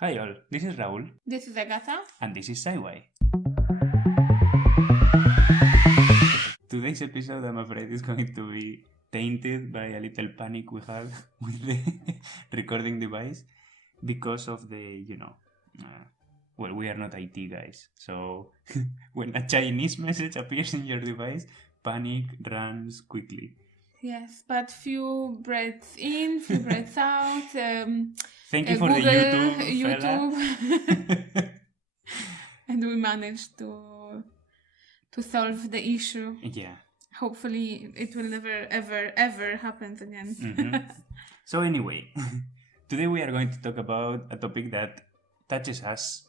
Hi all, this is Raul. This is Agatha. And this is Sci-why. Today's episode, I'm afraid, is going to be tainted by a little panic we had with the recording device because of the, we are not IT guys. So when a Chinese message appears in your device, panic runs quickly. Yes, but few breaths in, few breaths out. Thank you for Google, the YouTube. And we managed to solve the issue. Yeah. Hopefully it will never, ever happen again. Mm-hmm. So anyway, today we are going to talk about a topic that touches us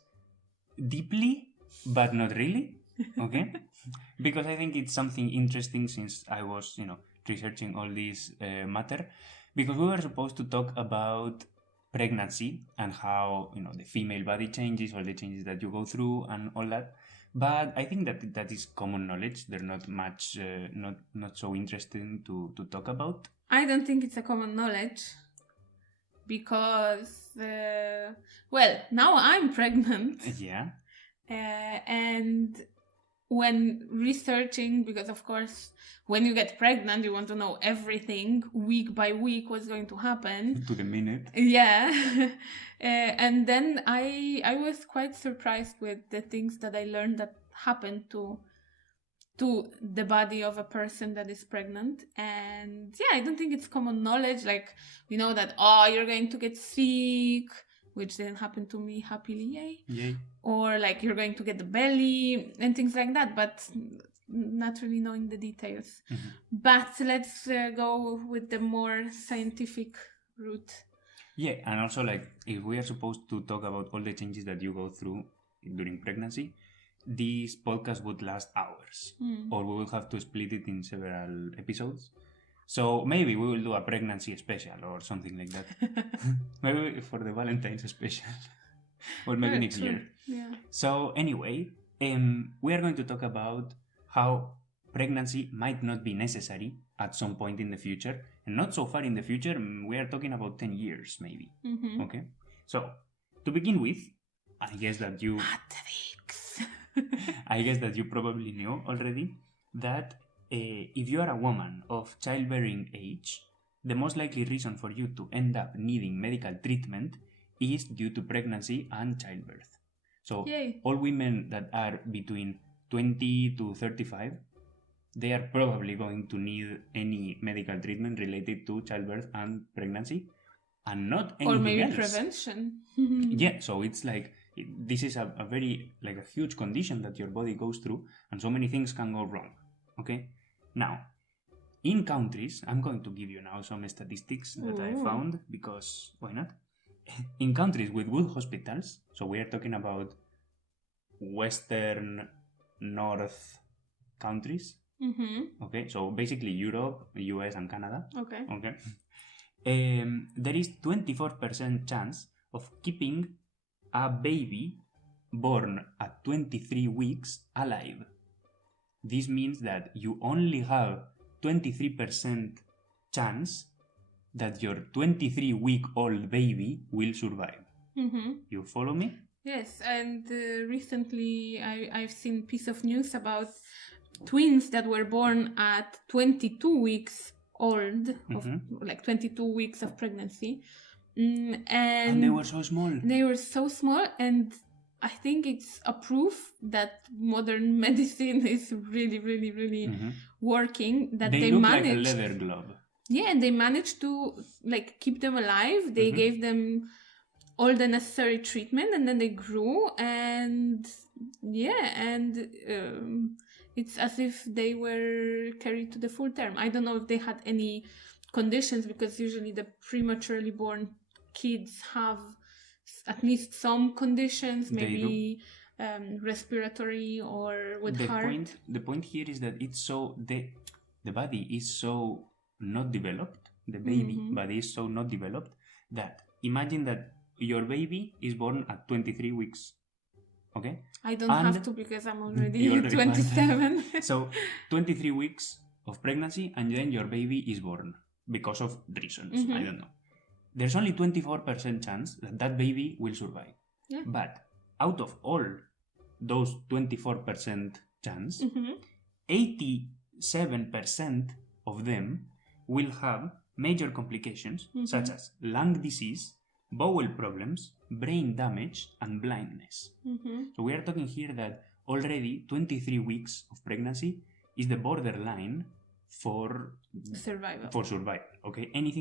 deeply, but not really, okay? Because I think it's something interesting since I was, researching all this matter. Because we were supposed to talk about pregnancy and how, the female body changes, all the changes that you go through and all that. But I think that is common knowledge. They're not much, not so interesting to talk about. I don't think it's a common knowledge because, now I'm pregnant. Yeah. And when researching, because of course, when you get pregnant, you want to know everything week by week what's going to happen. To the minute. Yeah. And then I was quite surprised with the things that I learned that happen to the body of a person that is pregnant. And yeah, I don't think it's common knowledge. Like, we know that, you're going to get sick, which didn't happen to me, happily, yay. Or like you're going to get the belly and things like that, but not really knowing the details. Mm-hmm. But let's go with the more scientific route. Yeah, and also if we are supposed to talk about all the changes that you go through during pregnancy, this podcast would last hours, or we will have to split it in several episodes. So maybe we will do a pregnancy special or something like that. Maybe for the Valentine's special. Or maybe next year. Yeah. So anyway, we are going to talk about how pregnancy might not be necessary at some point in the future. And not so far in the future, we are talking about 10 years maybe. Mm-hmm. Okay? So, to begin with, I guess that you... Matrix. I guess that you probably knew already that if you are a woman of childbearing age, the most likely reason for you to end up needing medical treatment is due to pregnancy and childbirth. So Yay. All women that are between 20 to 35, they are probably going to need any medical treatment related to childbirth and pregnancy, and not anything or maybe else. Prevention. Yeah, so it's this is a very a huge condition that your body goes through, and so many things can go wrong. Okay, now in countries, I'm going to give you now some statistics that I found, because why not? In countries with good hospitals, so we are talking about Western North countries. Mm-hmm. Okay, so basically Europe, US, and Canada. Okay. There is 24% chance of keeping a baby born at 23 weeks alive. This means that you only have 23% chance that your 23-week-old baby will survive. Mm-hmm. You follow me? Yes, and recently I've seen a piece of news about twins that were born at 22 weeks old, of 22 weeks of pregnancy. And they were so small. They were so small, and I think it's a proof that modern medicine is really, really, really working. That they look managed, like a leather glove. Yeah, and they managed to keep them alive. They gave them all the necessary treatment, and then they grew, and it's as if they were carried to the full term. I don't know if they had any conditions, because usually the prematurely born kids have at least some conditions, maybe respiratory or with heart. The point here is that it's so the body is so not developed, the baby body is so not developed, that imagine that your baby is born at 23 weeks. Okay? I don't have to, because I'm already 27. So 23 weeks of pregnancy, and then your baby is born because of reasons. I don't know. there's only 24% chance that that baby will survive. Yeah. But out of all those 24% chance, 87% of them will have major complications such as lung disease, bowel problems, brain damage, and blindness. So we are talking here that already 23 weeks of pregnancy is the borderline for survival. Okay, any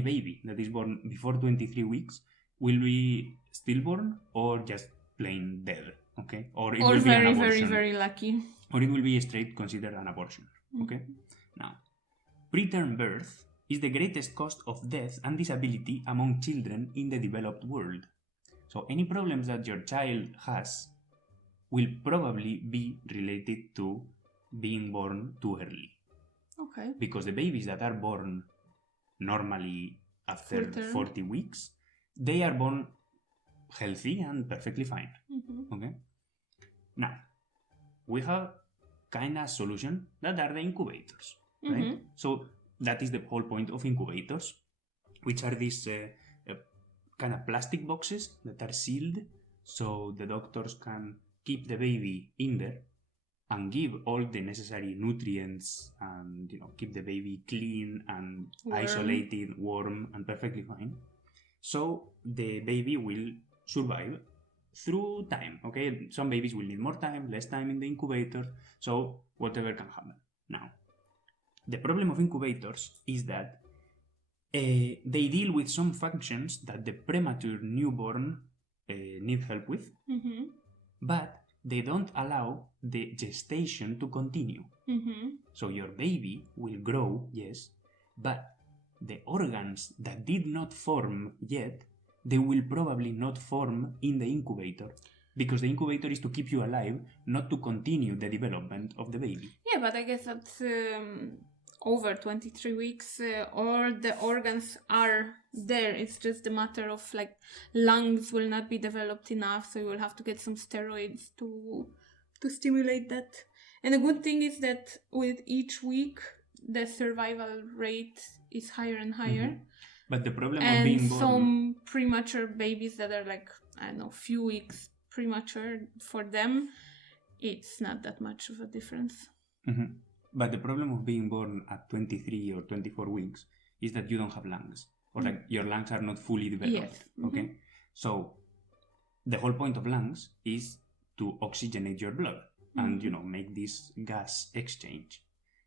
baby that is born before 23 weeks will be stillborn or just plain dead. Okay, or it will be an abortion. Very lucky. Or it will be straight considered an abortion. Okay, now preterm birth is the greatest cause of death and disability among children in the developed world. So any problems that your child has will probably be related to being born too early. Okay. Because the babies that are born normally after 40 weeks, they are born healthy and perfectly fine. Okay. Now, we have kind of solution that are the incubators, right? So that is the whole point of incubators, which are these kind of plastic boxes that are sealed, so the doctors can keep the baby in there and give all the necessary nutrients and keep the baby clean and isolated, warm, and perfectly fine. So the baby will survive through time. Okay, some babies will need more time, less time in the incubator, so whatever can happen. Now, the problem of incubators is that they deal with some functions that the premature newborn need help with, but they don't allow the gestation to continue. So your baby will grow, yes, but the organs that did not form yet, they will probably not form in the incubator, because the incubator is to keep you alive, not to continue the development of the baby. Yeah, but I guess that's over 23 weeks, all the organs are there. It's just a matter of like lungs will not be developed enough, so you will have to get some steroids to stimulate that. And the good thing is that with each week, the survival rate is higher and higher. But the problem of being born... some premature babies that are like, I don't know, few weeks premature, for them, it's not that much of a difference. But the problem of being born at 23 or 24 weeks is that you don't have lungs, or like your lungs are not fully developed. Yes. Okay, so the whole point of lungs is to oxygenate your blood and make this gas exchange.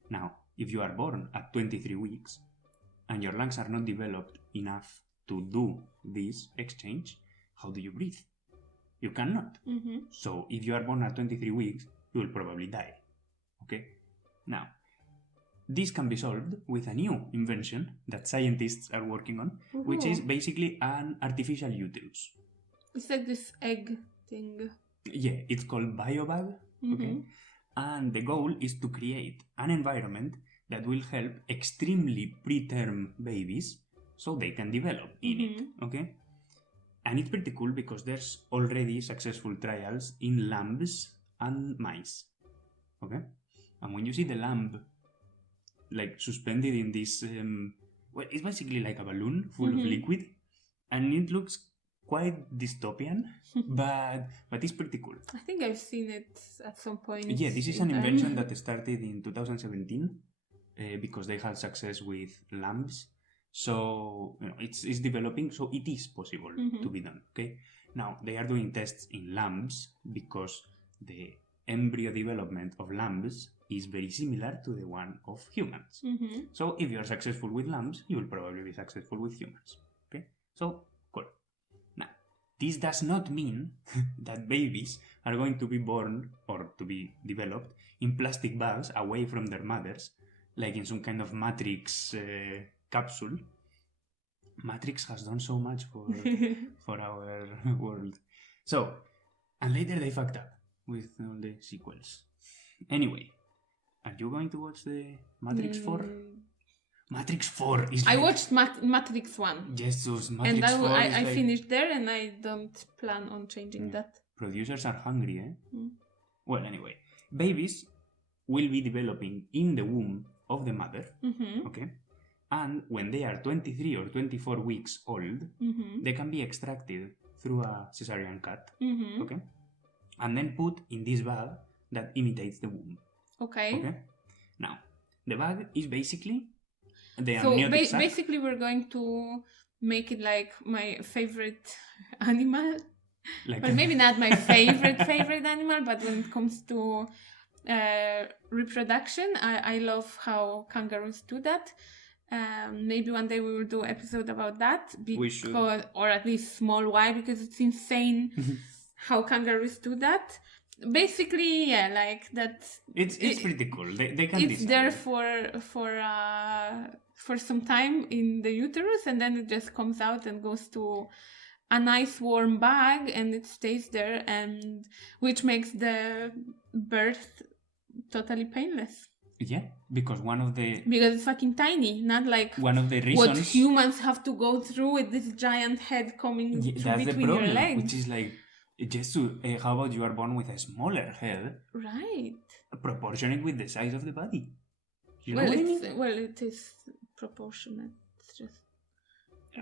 Now, if you are born at 23 weeks and your lungs are not developed enough to do this exchange, how do you breathe? You cannot. So if you are born at 23 weeks, you will probably die. Okay. Now, this can be solved with a new invention that scientists are working on, which is basically an artificial uterus. It's like this egg thing. Yeah, it's called Biobio. Okay, and the goal is to create an environment that will help extremely preterm babies so they can develop in it. Okay, and it's pretty cool because there's already successful trials in lambs and mice. Okay. And when you see the lamb like suspended in this, it's basically like a balloon full of liquid, and it looks quite dystopian, but it's pretty cool. I think I've seen it at some point. Yeah, this is an invention that started in 2017 because they had success with lambs. So it's developing, so it is possible to be done. Okay, now they are doing tests in lambs because the embryo development of lambs is very similar to the one of humans. So if you are successful with lambs, you will probably be successful with humans. Okay, so cool. Now, this does not mean that babies are going to be born or to be developed in plastic bags away from their mothers, like in some kind of Matrix capsule. Matrix has done so much for our world. So, and later they fucked up with all the sequels. Anyway, are you going to watch the Matrix 4? Matrix 4 is... I watched Matrix 1. Jesus, Matrix and 4 I finished there, and I don't plan on changing that. Producers are hungry, eh? Well, anyway, babies will be developing in the womb of the mother, okay? And when they are 23 or 24 weeks old, they can be extracted through a cesarean cut, okay? And then put in this bag that imitates the womb. Okay. Now, the bag is basically the So amniotic sac. basically we're going to make it like my favorite animal. Like Well, maybe not my favorite animal, but when it comes to reproduction, I love how kangaroos do that. Maybe one day we will do an episode about that. We should. Or at least small y, because it's insane how kangaroos do that. Basically, yeah, like that. It's pretty cool. They can. It's there for some time in the uterus, and then it just comes out and goes to a nice warm bag, and it stays there, and which makes the birth totally painless. Yeah, because because it's fucking tiny, not like one of the reasons what humans have to go through with this giant head coming that's between the problem, your legs. which is like just to how about you are born with a smaller head, right? Proportionate with the size of the body. You know Well, what I mean? Well, it is proportionate. It's just.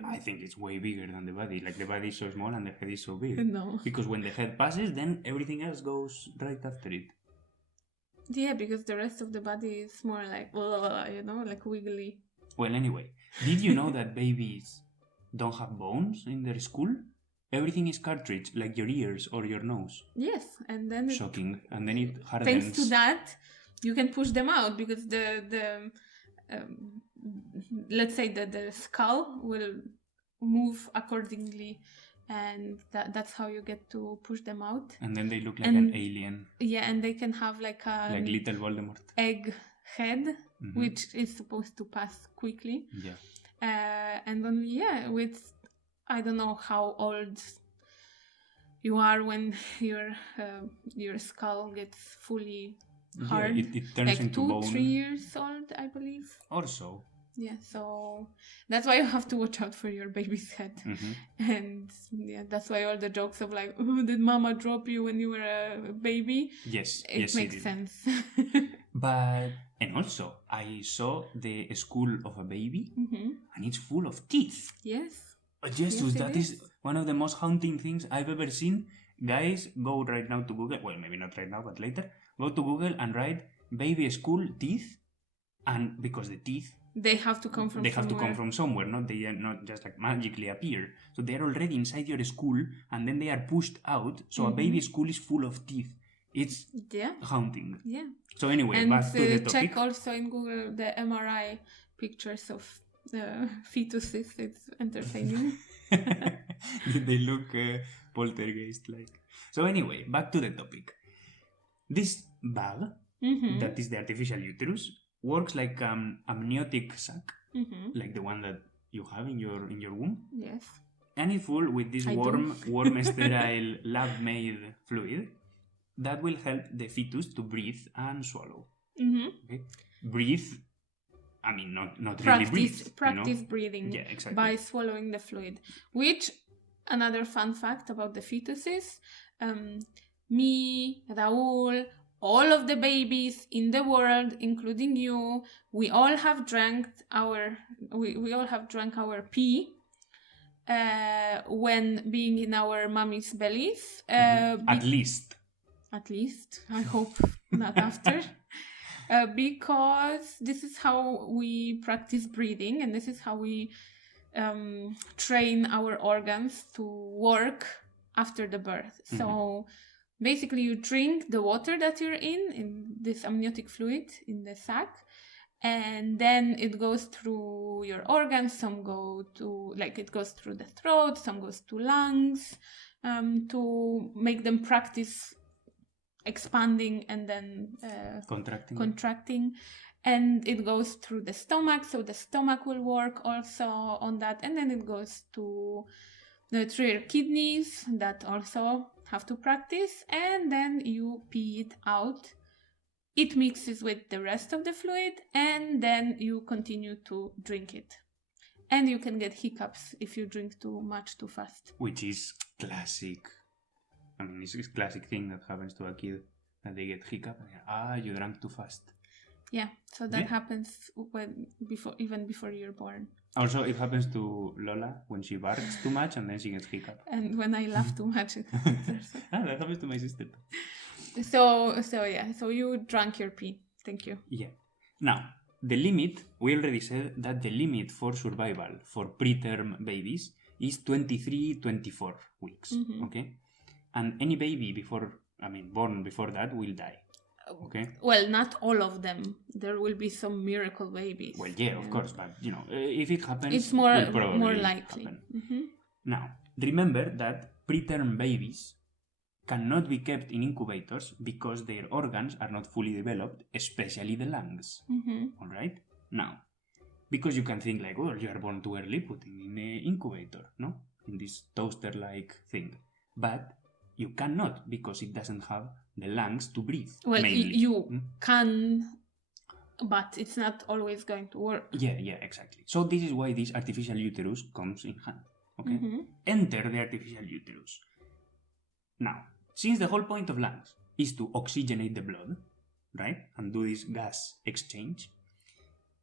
I think it's way bigger than the body. Like the body is so small and the head is so big. No. Because when the head passes, then everything else goes right after it. Yeah, because the rest of the body is more like, like wiggly. Well, anyway, did you know that babies don't have bones in their skull? Everything is cartilage, like your ears or your nose. Yes, and then shocking. And then it hardens. Thanks to that, you can push them out because let's say that the skull will move accordingly, and that's how you get to push them out. And then they look like an alien. Yeah, and they can have like little Voldemort egg head, which is supposed to pass quickly. Yeah. And then with I don't know how old you are when your skull gets fully hard. Yeah, it turns like into 2-3 years old, I believe. Or so. Yeah, so that's why you have to watch out for your baby's head. And yeah, that's why all the jokes of like, oh, did mama drop you when you were a baby? Yes, it makes sense. And also, I saw the skull of a baby, and it's full of teeth. Yes. Jesus, that is one of the most haunting things I've ever seen. Guys, go right now to Google. Well, maybe not right now, but later. Go to Google and write baby skull teeth, and because the teeth they have to come from somewhere. They are not just like magically appear. So they are already inside your skull, and then they are pushed out. So a baby skull is full of teeth. It's haunting. Yeah. So anyway, and back to the topic. Check also in Google the MRI pictures of fetuses. It's entertaining. They look poltergeist-like. So anyway, back to the topic. This bag, that is the artificial uterus, works like amniotic sac, like the one that you have in your womb. Yes. And it's full with this warm, sterile, lab-made fluid that will help the fetus to breathe and swallow. Okay? Breathe. I mean, not really breathe. Practice breathing. Yeah, exactly. By swallowing the fluid. Which, another fun fact about the fetuses, me, Raul, all of the babies in the world, including you, we all have drank our pee when being in our mommy's bellies. At least, I hope not after. Because this is how we practice breathing, and this is how we train our organs to work after the birth. So basically you drink the water that you're in this amniotic fluid in the sac, and then it goes through your organs. Some go to, it goes through the throat, some goes to lungs, to make them practice expanding and then contracting, and it goes through the stomach, so the stomach will work also on that, and then it goes to your kidneys that also have to practice, and then you pee it out. It mixes with the rest of the fluid, and then you continue to drink it. And you can get hiccups if you drink too much too fast, which is classic. I mean, it's a classic thing that happens to a kid, that they get hiccup. You drank too fast. Yeah, so that Yeah. happens even before you're born. Also, it happens to Lola when she barks too much and then she gets hiccup. And when I laugh too much, it happens also. That happens to my sister. So you drank your pee. Thank you. Yeah. Now, the limit, we already said that the limit for survival for preterm babies is 23, 24 weeks. Okay? And any baby born before that will die. Okay? Well, not all of them. There will be some miracle babies. Well, yeah, of course, but if it happens, it's more will probably more likely. Happen. Now, remember that preterm babies cannot be kept in incubators because their organs are not fully developed, especially the lungs. All right? Now, because you can think like, well, you are born too early, put him in an incubator, no? In this toaster-like thing. But you cannot because it doesn't have the lungs to breathe. Well, mainly. you can, but it's not always going to work. Yeah, exactly. So this is why this artificial uterus comes in hand. Okay? Enter the artificial uterus. Now, since the whole point of lungs is to oxygenate the blood, right, and do this gas exchange,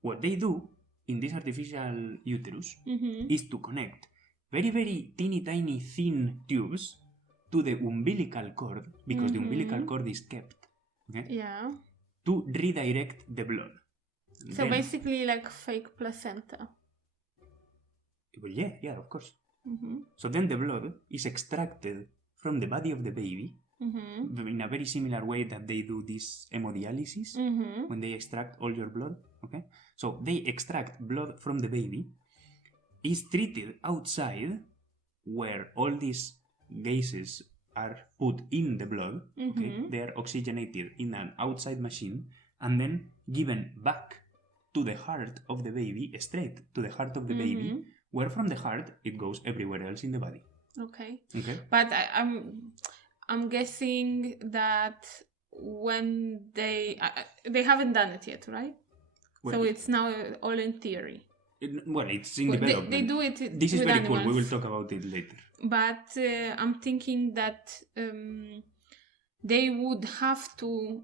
what they do in this artificial uterus is to connect very, very teeny tiny thin tubes to the umbilical cord, because the umbilical cord is kept, okay? Yeah. To redirect the blood. So basically like fake placenta. Well, yeah, of course. So then the blood is extracted from the body of the baby in a very similar way that they do this hemodialysis when they extract all your blood, okay? So they extract blood from the baby, is treated outside where all these gases are put in the blood, okay? They are oxygenated in an outside machine and then given back to the heart of the baby, straight to the heart of the baby, where from the heart it goes everywhere else in the body. Okay. But I'm guessing that when they haven't done it yet, right? Well, so it's now all in theory. It's in development. They do it. This is very animals. cool. We will talk about it later. But I'm thinking that they would have to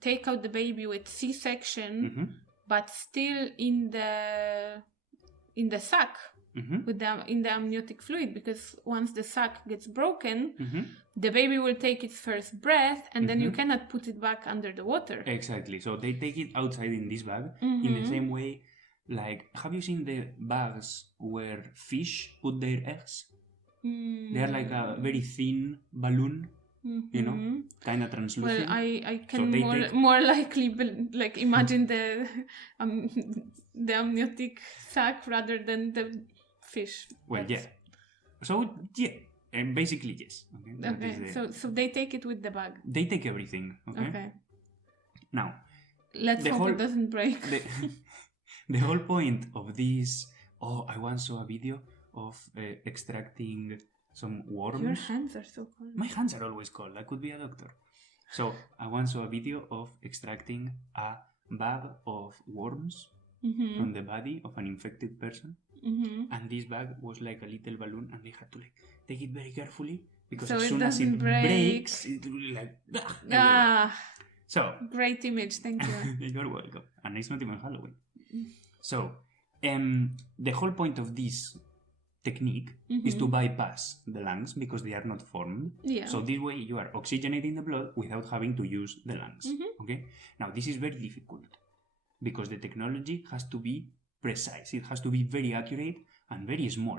take out the baby with C-section, but still in the sac. In the amniotic fluid, because once the sac gets broken, the baby will take its first breath and then you cannot put it back under the water. Exactly. So they take it outside in this bag in the same way. Like, have you seen the bags where fish put their eggs? They are like a very thin balloon, kind of translucent. Well, I can more likely imagine the amniotic sac rather than the fish. Well, yeah. So, yeah. And basically, yes. Okay. So they take it with the bag. They take everything. Okay. Now, let's hope it doesn't break. The whole point of this. Oh, I once saw a video of extracting some worms. Your hands are so cold. My hands are always cold. I could be a doctor. So I once saw a video of extracting a bag of worms from the body of an infected person. And this bag was like a little balloon, and they had to take it very carefully because as soon as it breaks, it will be So great image, thank you. You're welcome. And it's not even Halloween. So the whole point of this technique is to bypass the lungs because they are not formed. Yeah. So this way you are oxygenating the blood without having to use the lungs. Okay. Now this is very difficult because the technology has to be precise. It has to be very accurate and very small.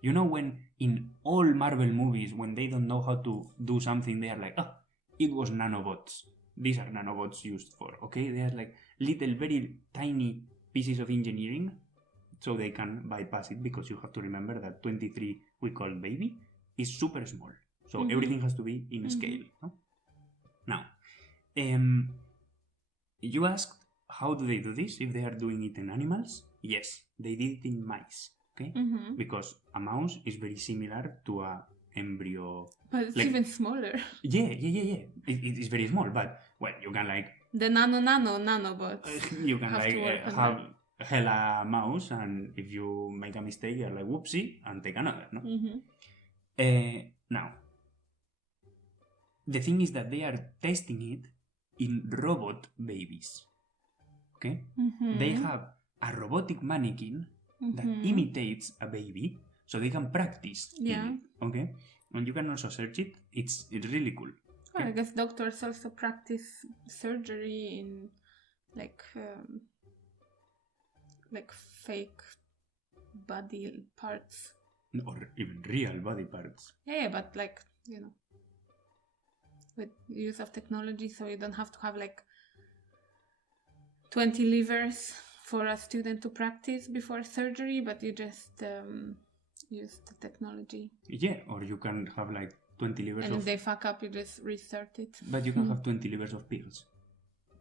You know, when in all Marvel movies, when they don't know how to do something, they are like, it was nanobots. These are nanobots used for, okay? They are like little, very tiny pieces of engineering so they can bypass it because you have to remember that 23-week-old baby is super small. So everything has to be in scale. No? Now, you asked, how do they do this if they are doing it in animals? Yes, they did it in mice, okay? Because a mouse is very similar to a embryo. But it's even smaller. Yeah. It is very small, but, well, you can the nanobots. You can have hella mouse, and if you make a mistake, you're like, whoopsie, and take another, no? Now, the thing is that they are testing it in robot babies. okay? Mhm. They have a robotic mannequin that Mhm. imitates a baby, so they can practice Yeah. in it, okay? And you can also search it. It's really cool. Well, I guess doctors also practice surgery in like fake body parts. Or even real body parts. Yeah, but like, with use of technology, so you don't have to have like 20 livers for a student to practice before surgery, but you just use the technology. Yeah, or you can have like 20 livers And of... if they fuck up, you just restart it. But you can have 20 livers of pills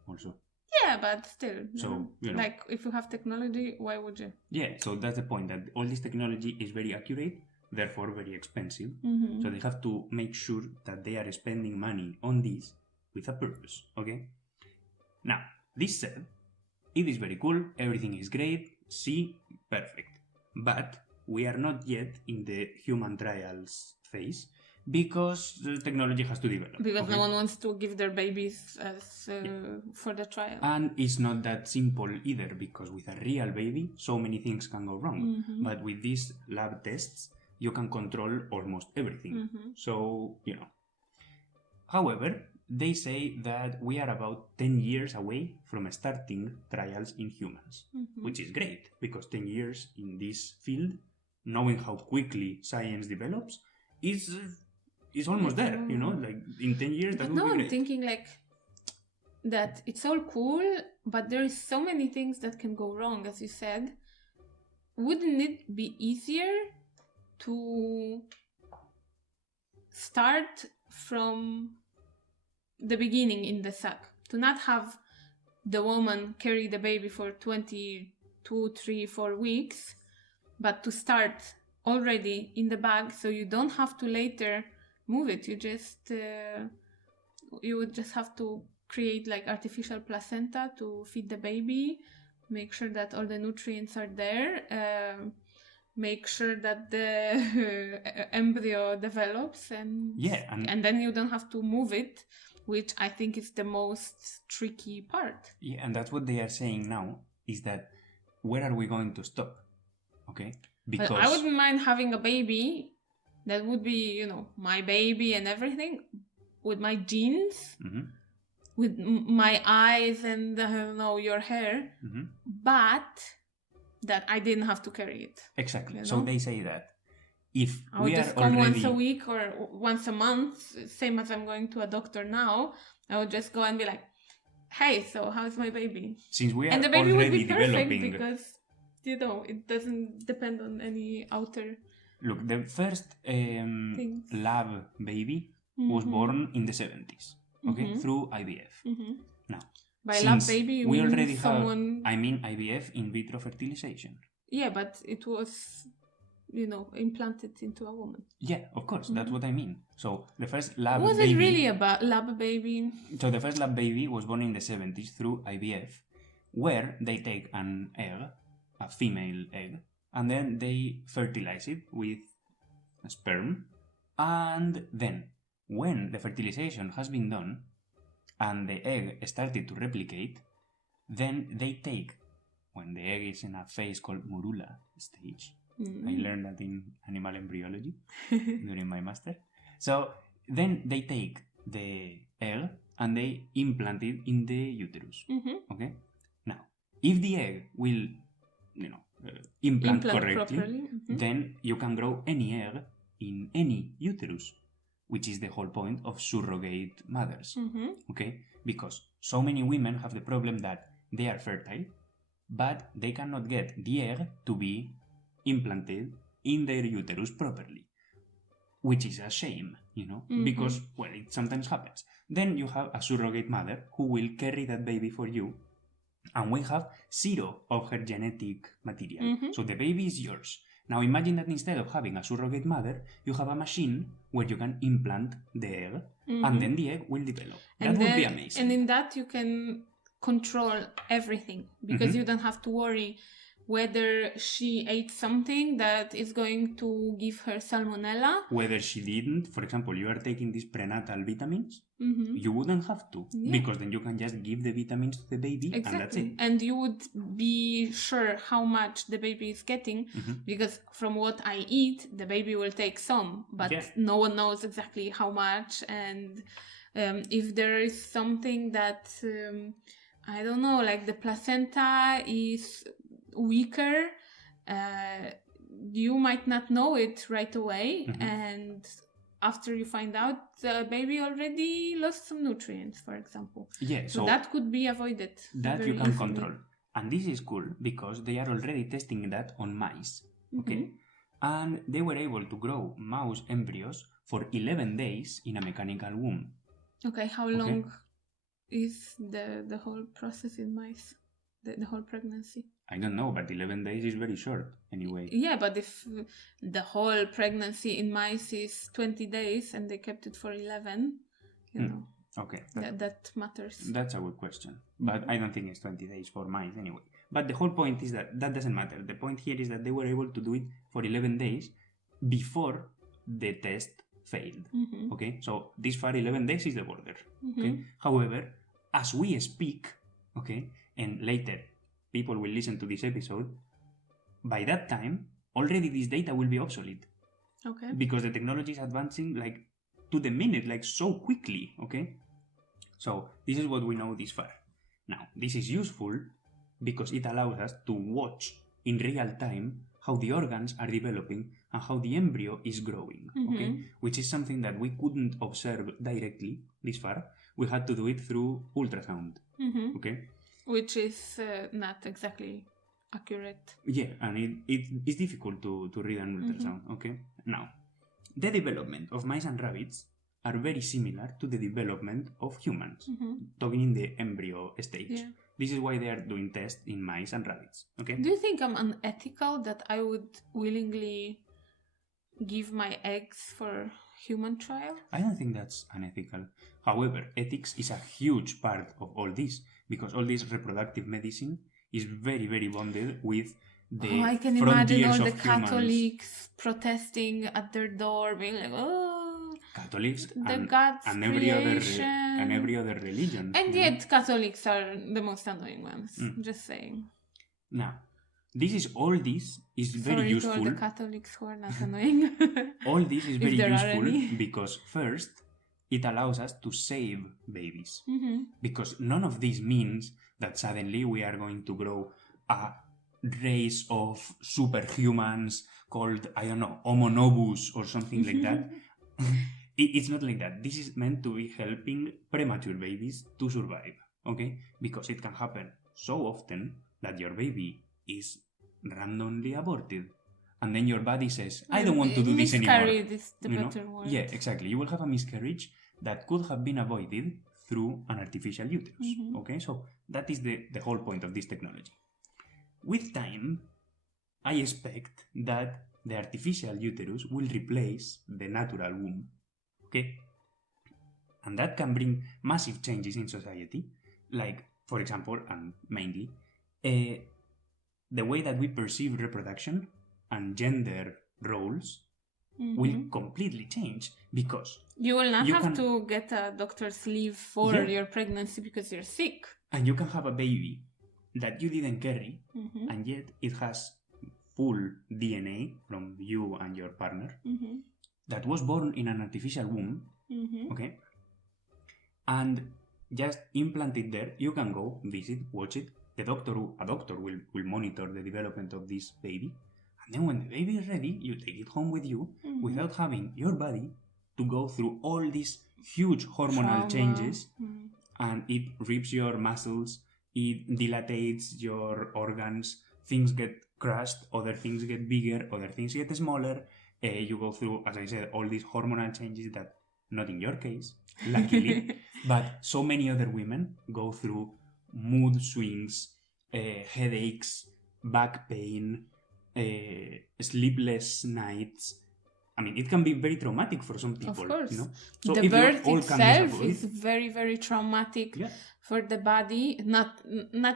also. Yeah, but still. So, like, if you have technology, why would you? Yeah, so that's the point, that all this technology is very accurate, therefore very expensive. Mm-hmm. So they have to make sure that they are spending money on this with a purpose, okay? Now, this said, it is very cool, everything is great, see, perfect. But we are not yet in the human trials phase, because the technology has to develop. Because okay? no one wants to give their babies as for the trial. And it's not that simple either, because with a real baby, so many things can go wrong. Mm-hmm. But with these lab tests, you can control almost everything. Mm-hmm. So, However, they say that we are about 10 years away from starting trials in humans, Mm-hmm. which is great, because 10 years in this field, knowing how quickly science develops, is almost there, like in 10 years that But would now be I'm great. thinking like that it's all cool, but there is so many things that can go wrong, as you said. Wouldn't it be easier to start from the beginning in the sac, to not have the woman carry the baby for 22, 3, 4 weeks, but to start already in the bag, so you don't have to later move it. You would just have to create like artificial placenta to feed the baby, make sure that all the nutrients are there, make sure that the embryo develops, and then you don't have to move it, which I think is the most tricky part. Yeah, and that's what they are saying now, is that where are we going to stop? Okay? Because But I wouldn't mind having a baby that would be, my baby and everything, with my genes, mm-hmm. with my eyes and, your hair, Mm-hmm. but that I didn't have to carry it. Exactly. So they say that if I would we just are come already... once a week or once a month, same as I'm going to a doctor now, I would just go and be like, hey, so how's my baby? Since we are and the baby would already be perfect developing... because, it doesn't depend on any outer... Look, the first lab baby was born in the 70s, okay, Mm-hmm. through IVF. Mm-hmm. Now, by lab baby, you we mean already someone... have, I mean IVF, in vitro fertilization. Yeah, but it was, implanted into a woman. Yeah, of course, that's what I mean. So the first lab Was baby... it really a lab baby? So the first lab baby was born in the 70s through IVF, where they take an egg, a female egg, and then they fertilize it with sperm, and then when the fertilization has been done and the egg started to replicate, then they take, when the egg is in a phase called morula stage, I learned that in animal embryology during my master. So then they take the egg and they implant it in the uterus. Mm-hmm. Okay. Now, if the egg will, implant correctly, properly, then you can grow any egg in any uterus, which is the whole point of surrogate mothers. Mm-hmm. Okay, because so many women have the problem that they are fertile, but they cannot get the egg to be implanted in their uterus properly, which is a shame, because, well, it sometimes happens. Then you have a surrogate mother who will carry that baby for you, and we have 0 of her genetic material. So the baby is yours. Now imagine that instead of having a surrogate mother, you have a machine where you can implant the egg, and then the egg will develop. That would be amazing. And in that you can control everything, because you don't have to worry whether she ate something that is going to give her salmonella. Whether she didn't, for example, you are taking these prenatal vitamins, Mm-hmm. you wouldn't have to, because then you can just give the vitamins to the baby, Exactly. and that's it. And you would be sure how much the baby is getting, Mm-hmm. because from what I eat, the baby will take some, but no one knows exactly how much. And if there is something that, I don't know, like the placenta is weaker, you might not know it right away. Mm-hmm. And after you find out, the baby already lost some nutrients, for example. Yeah, So that could be avoided. That very you can easily. control. And this is cool because they are already testing that on mice. Okay? Mhm. And they were able to grow mouse embryos for 11 days in a mechanical womb. Okay, how long is the whole process in mice? The whole pregnancy? I don't know, but 11 days is very short anyway. Yeah, but if the whole pregnancy in mice is 20 days and they kept it for 11, you know, Okay. that matters. That's a good question. But I don't think it's 20 days for mice anyway. But the whole point is that doesn't matter. The point here is that they were able to do it for 11 days before the test failed. Mm-hmm. Okay? So this far 11 days is the border. Mm-hmm. Okay? However, as we speak, okay, and later people will listen to this episode, by that time, already this data will be obsolete. Okay. Because the technology is advancing like to the minute, like so quickly, okay? So this is what we know this far. Now, this is useful because it allows us to watch in real time how the organs are developing and how the embryo is growing, okay? Which is something that we couldn't observe directly this far. We had to do it through ultrasound, okay? Which is not exactly accurate. Yeah, and it's difficult to read an ultrasound, okay? Now, the development of mice and rabbits are very similar to the development of humans, talking in the embryo stage. Yeah. This is why they are doing tests in mice and rabbits, okay? Do you think I'm unethical that I would willingly give my eggs for human trial? I don't think that's unethical. However, ethics is a huge part of all this, because all this reproductive medicine is very, very bonded with the I can imagine all the frontiers of humans. Catholics protesting at their door, being like, "Oh, Catholics the God's creation." and every other religion. And yet, Catholics are the most annoying ones. Just saying. Now, this is very Sorry useful. to all the Catholics who are not annoying. All this is very there are useful any. because first, it allows us to save babies. Mm-hmm. Because none of this means that suddenly we are going to grow a race of superhumans called, I don't know, Homo novus or something like that. It's not like that. This is meant to be helping premature babies to survive, okay? Because it can happen so often that your baby is randomly aborted. And then your body says, I don't want to do this anymore. Miscarried is the better word. Yeah, exactly. You will have a miscarriage that could have been avoided through an artificial uterus, okay? So that is the whole point of this technology. With time, I expect that the artificial uterus will replace the natural womb, okay? And that can bring massive changes in society, like, for example, and mainly, the way that we perceive reproduction and gender roles will completely change, because you will not have to get a doctor's leave for your pregnancy because you're sick. And you can have a baby that you didn't carry, and yet it has full DNA from you and your partner that was born in an artificial womb, okay? And just implant it there. You can go visit, watch it. A doctor will monitor the development of this baby. And then when the baby is ready, you take it home with you without having your body to go through all these huge hormonal changes. And it rips your muscles, it dilates your organs, things get crushed, other things get bigger, other things get smaller. You go through, as I said, all these hormonal changes that, not in your case, luckily, but so many other women go through mood swings, headaches, back pain, sleepless nights. I mean, it can be very traumatic for some people. Of course. You know? So the if birth all itself is very, very traumatic Yeah. for the body. Not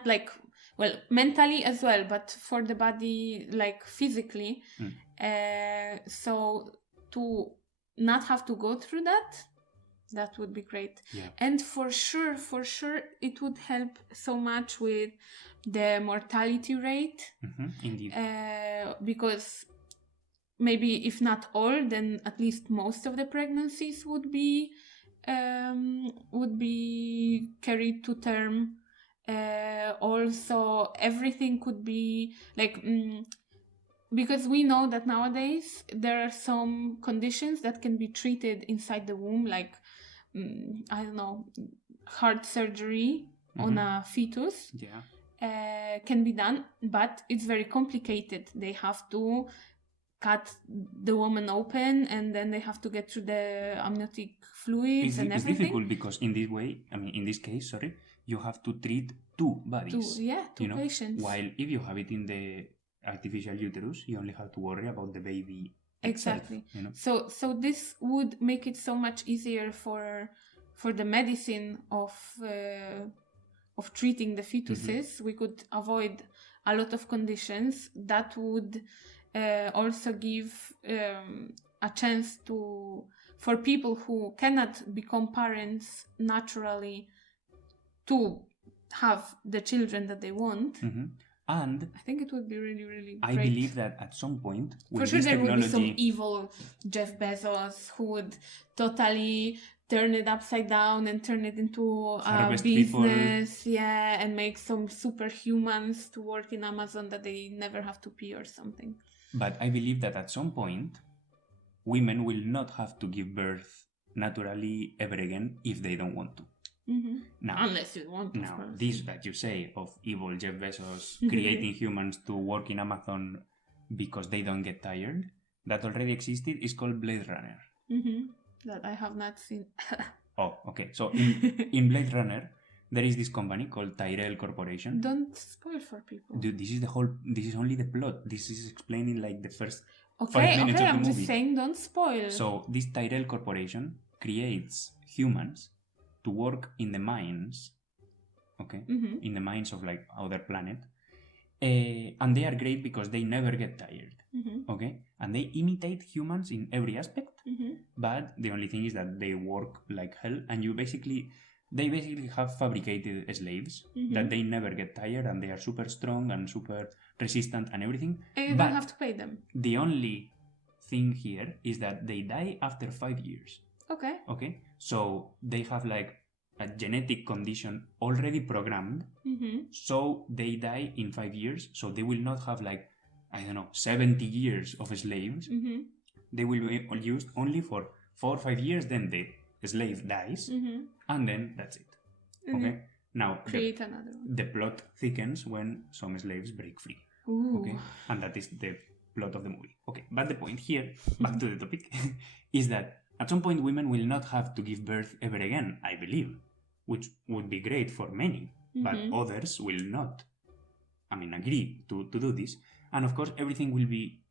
like well, mentally as well, but for the body, like physically. So to not have to go through that would be great. Yeah. And for sure, it would help so much with the mortality rate. Indeed. Because maybe if not all, then at least most of the pregnancies would be carried to term. Also, everything could be like because we know that nowadays there are some conditions that can be treated inside the womb, like I don't know, heart surgery on a fetus. Yeah. Can be done, but it's very complicated. They have to cut the woman open, and then they have to get through the amniotic fluids and everything. It's difficult because in this case, you have to treat two bodies. Two patients. While if you have it in the artificial uterus, you only have to worry about the baby itself, exactly. So this would make it so much easier for the medicine of treating the fetuses. We could avoid a lot of conditions that would also give a chance for people who cannot become parents naturally to have the children that they want. And I think it would be really, really I great. believe that at some point, with for sure, this there technology, would be some evil Jeff Bezos who would totally turn it upside down and turn it into a Harvest business, and make some superhumans to work in Amazon that they never have to pee or something. But I believe that at some point, women will not have to give birth naturally ever again if they don't want to. Now, unless you want to. Now, this that you say of evil Jeff Bezos creating humans to work in Amazon because they don't get tired, that already existed, is called Blade Runner. That I have not seen. Oh, okay. So in Blade Runner, there is this company called Tyrell Corporation. Don't spoil for people. Dude, this is only the plot. This is explaining like the first 5 Okay, minutes of the I'm movie. just saying, don't spoil. So this Tyrell Corporation creates humans to work in the mines, in the mines of like other planet, and they are great because they never get tired, and they imitate humans in every aspect, but the only thing is that they work like hell, and they basically have fabricated slaves that they never get tired, and they are super strong and super resistant and everything. And you don't have to pay them. The only thing here is that they die after 5 years. Okay, so they have like a genetic condition already programmed, so they die in 5 years, so they will not have like, I don't know, 70 years of slaves. They will be used only for 4 or 5 years, then the slave dies, and then that's it. Okay, now create another one. The plot thickens when some slaves break free. Okay, and that is the plot of the movie. Okay, but the point here, back to the topic, is that at some point women will not have to give birth ever again, I believe, which would be great for many, but others will not, agree to do this. And of course, everything will be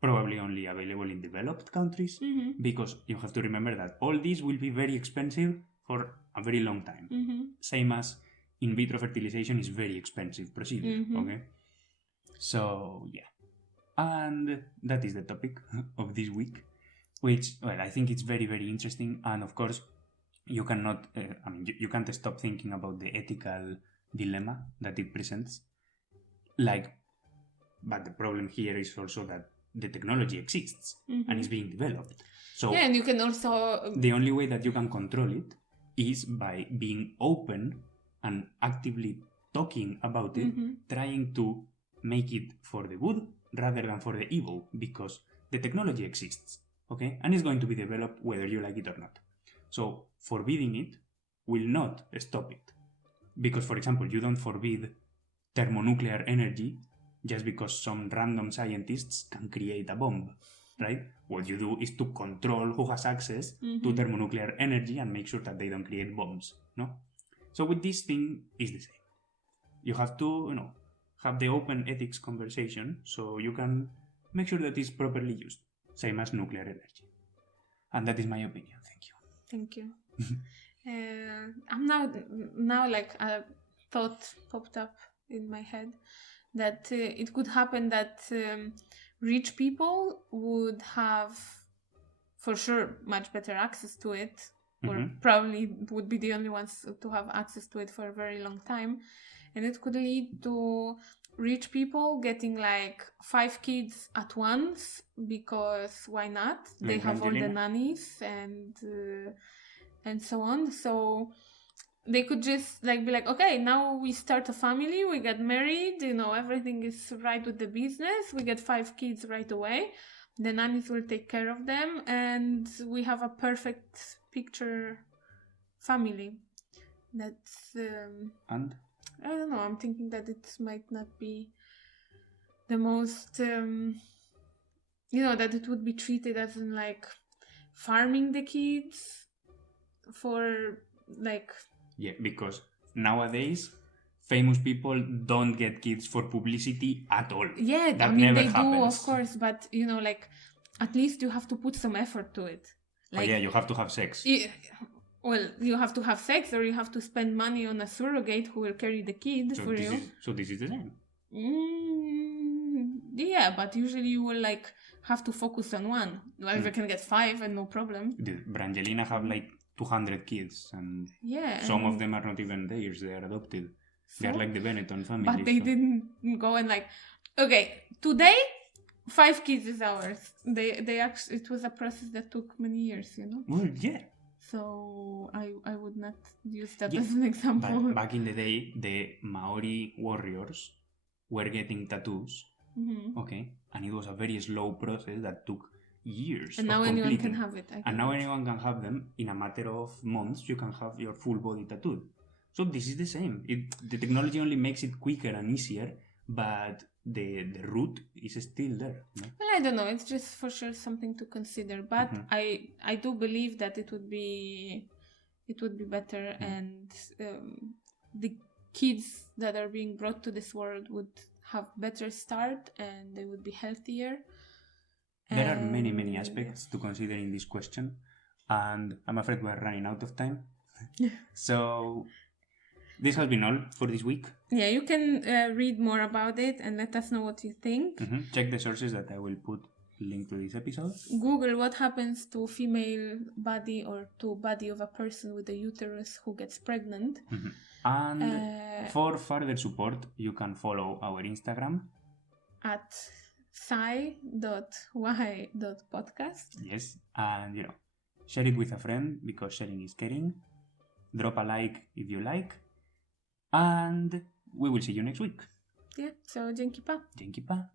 probably only available in developed countries, because you have to remember that all these will be very expensive for a very long time. Same as in vitro fertilization is very expensive procedure, okay? So, yeah. And that is the topic of this week, which, well, I think it's very, very interesting. And of course, you cannot, you can't stop thinking about the ethical dilemma that it presents. But the problem here is also that the technology exists and is being developed. So, and you can also... The only way that you can control it is by being open and actively talking about it, trying to make it for the good rather than for the evil, because the technology exists, okay? And it's going to be developed whether you like it or not. So forbidding it will not stop it. Because, for example, you don't forbid thermonuclear energy just because some random scientists can create a bomb, right? What you do is to control who has access to thermonuclear energy and make sure that they don't create bombs, no? So with this thing, is the same. You have to, have the open ethics conversation so you can make sure that it's properly used, same as nuclear energy. And that is my opinion. Thank you. I'm now like a thought popped up in my head that it could happen that rich people would have, for sure, much better access to it, or probably would be the only ones to have access to it for a very long time. And it could lead to rich people getting like 5 kids at once, because why not? They have all the nannies and so on. So they could just like be like, okay, now we start a family, we get married, everything is right with the business, we get 5 kids right away, the nannies will take care of them, and we have a perfect picture family. That's and I don't know, I'm thinking that it might not be the most that it would be treated as in like farming the kids for like because nowadays famous people don't get kids for publicity at all. Yeah, that I mean never they happens. do, of course, but like at least you have to put some effort to it. Like, you have to have sex. Well, you have to have sex, or you have to spend money on a surrogate who will carry the kid for you. So this is the same. Yeah, but usually you will like have to focus on one. Well, if you can get 5 and no problem. Dude, Brangelina have like 200 kids, and some of them are not even theirs, they are adopted. So? They are like the Benetton family. But they didn't go and like, okay, today 5 kids is ours. They actually, it was a process that took many years, Well, yeah. So I would not use that as an example. But back in the day, the Maori warriors were getting tattoos, okay, and it was a very slow process that took years. And now anyone can have it. And now anyone can have them in a matter of months. You can have your full body tattooed. So this is the same. The technology only makes it quicker and easier, but the root is still there. No? Well, I don't know. It's just for sure something to consider. But I do believe that it would be better, and the kids that are being brought to this world would have better start, and they would be healthier. There are many aspects to consider in this question, and I'm afraid we're running out of time. So this has been all for this week. Yeah, you can read more about it and let us know what you think. Check the sources that I will put linked to this episode. Google what happens to female body or to body of a person with a uterus who gets pregnant. And for further support, you can follow our Instagram at Sci-why.podcast. Yes, and share it with a friend, because sharing is caring. Drop a like if you like, and we will see you next week. Yeah, so dzięki pa. Dzięki pa.